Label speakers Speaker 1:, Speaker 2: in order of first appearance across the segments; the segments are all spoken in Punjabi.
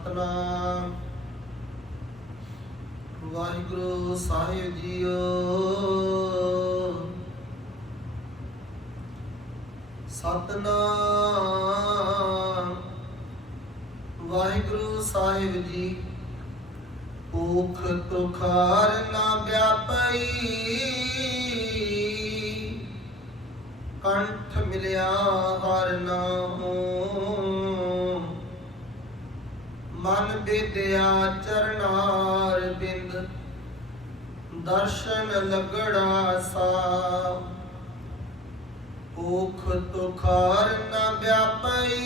Speaker 1: ਸਤਨਾਮ। ਵਾਹਿਗੁਰੂ ਸਾਹਿਬ ਜੀਓ। ਸਤਨਾਮ। ਵਾਹਿਗੁਰੂ ਸਾਹਿਬ ਜੀ, ਭੁੱਖ ਤੁਖਾਰ ਨਾ ਵਿਆਪਈ ਕੰਠ ਮਿਲਿਆ ਹਰ ਨਾਮੋ। ਮਨ ਵਿਦਿਆ ਚਰਨਾਰ ਬਿੰਦ, ਦਰਸ਼ਨ ਲਗੜਾ ਸਾ ਭੂਖ ਤੁਖਾਰ ਨ ਵਿਆਪਈ,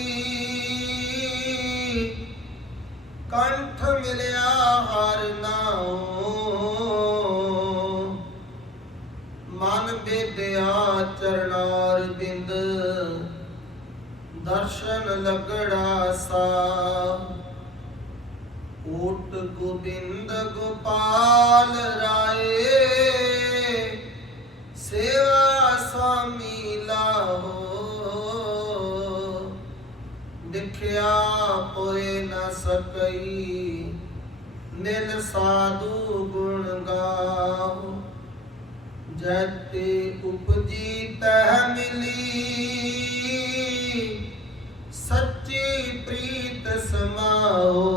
Speaker 1: ਕੰਠ ਮਿਲਿਆ ਹਰ ਨਾਉ। ਮਨ ਵਿਦਿਆ ਚਰਨਾਰ ਬਿੰਦ, ਦਰਸ਼ਨ ਲਗੜਾ ਸਾ ਓਟ ਗੋਬਿੰਦ ਗੋਪਾਲ ਰਾਏ। ਸੇਵਾ ਸੁਆਮੀ ਲਾਹੋ। ਦਿਖਿਆ ਹੋਏ ਨਾ ਸਕਈ। ਮਿਲ ਸਾਧੂ ਗੁਣ ਗਾਓ। ਜਤੇ ਉਪਜੀ ਤਹ ਮਿਲੀ। ਸੱਚੀ ਪ੍ਰੀਤ ਸਮਾਓ।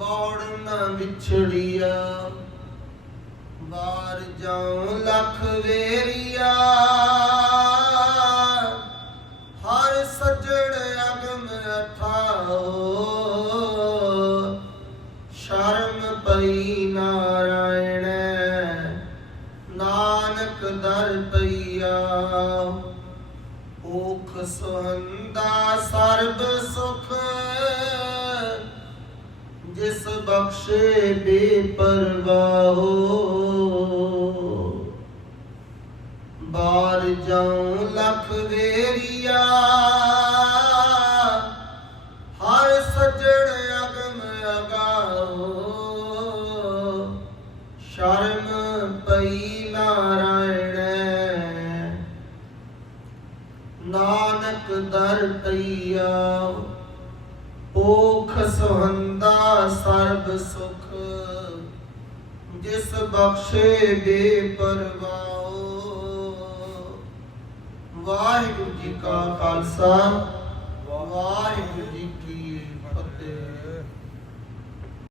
Speaker 1: ਬੌੜ ਨ ਵਿਛੜੀਆ ਬਾਰ ਜਾਉ ਲਖ ਵੇਰੀਆ। ਹਰ ਸਜਣ ਅਗਮ ਅਥਾਓ ਸ਼ਰਮ ਪਈ ਨਾਰਾਇਣ, ਨਾਨਕ ਦਰ ਪਈਆ। ਓਖ ਸੁਹੰਦਾ ਸਰਬ ਸੁਖ ਜਿਸ ਬਖਸ਼ੇ ਬੇਪਰਵਾਹੋ ਬਾਰ ਜਾਉ ਲਖ ਵੇਰੀਆ, ਹਰ ਸੱਜਣ ਅਗਮ ਅਗਾਓ। ਸ਼ਰਮ ਪਈ ਨਾਰਾਇਣ ਨਾਨਕ ਦਰ ਪਈਆ ਓਖ ਸੁਹੰਦਾ ਸਰਬ ਸੁਖ ਜਿਸ ਬਖਸ਼ੇ ਬੇਪਰਵਾਹ। ਵਾਹਿਗੁਰੂ ਜੀ ਕਾ ਖਾਲਸਾ ਵਾਹਿਗੁਰੂ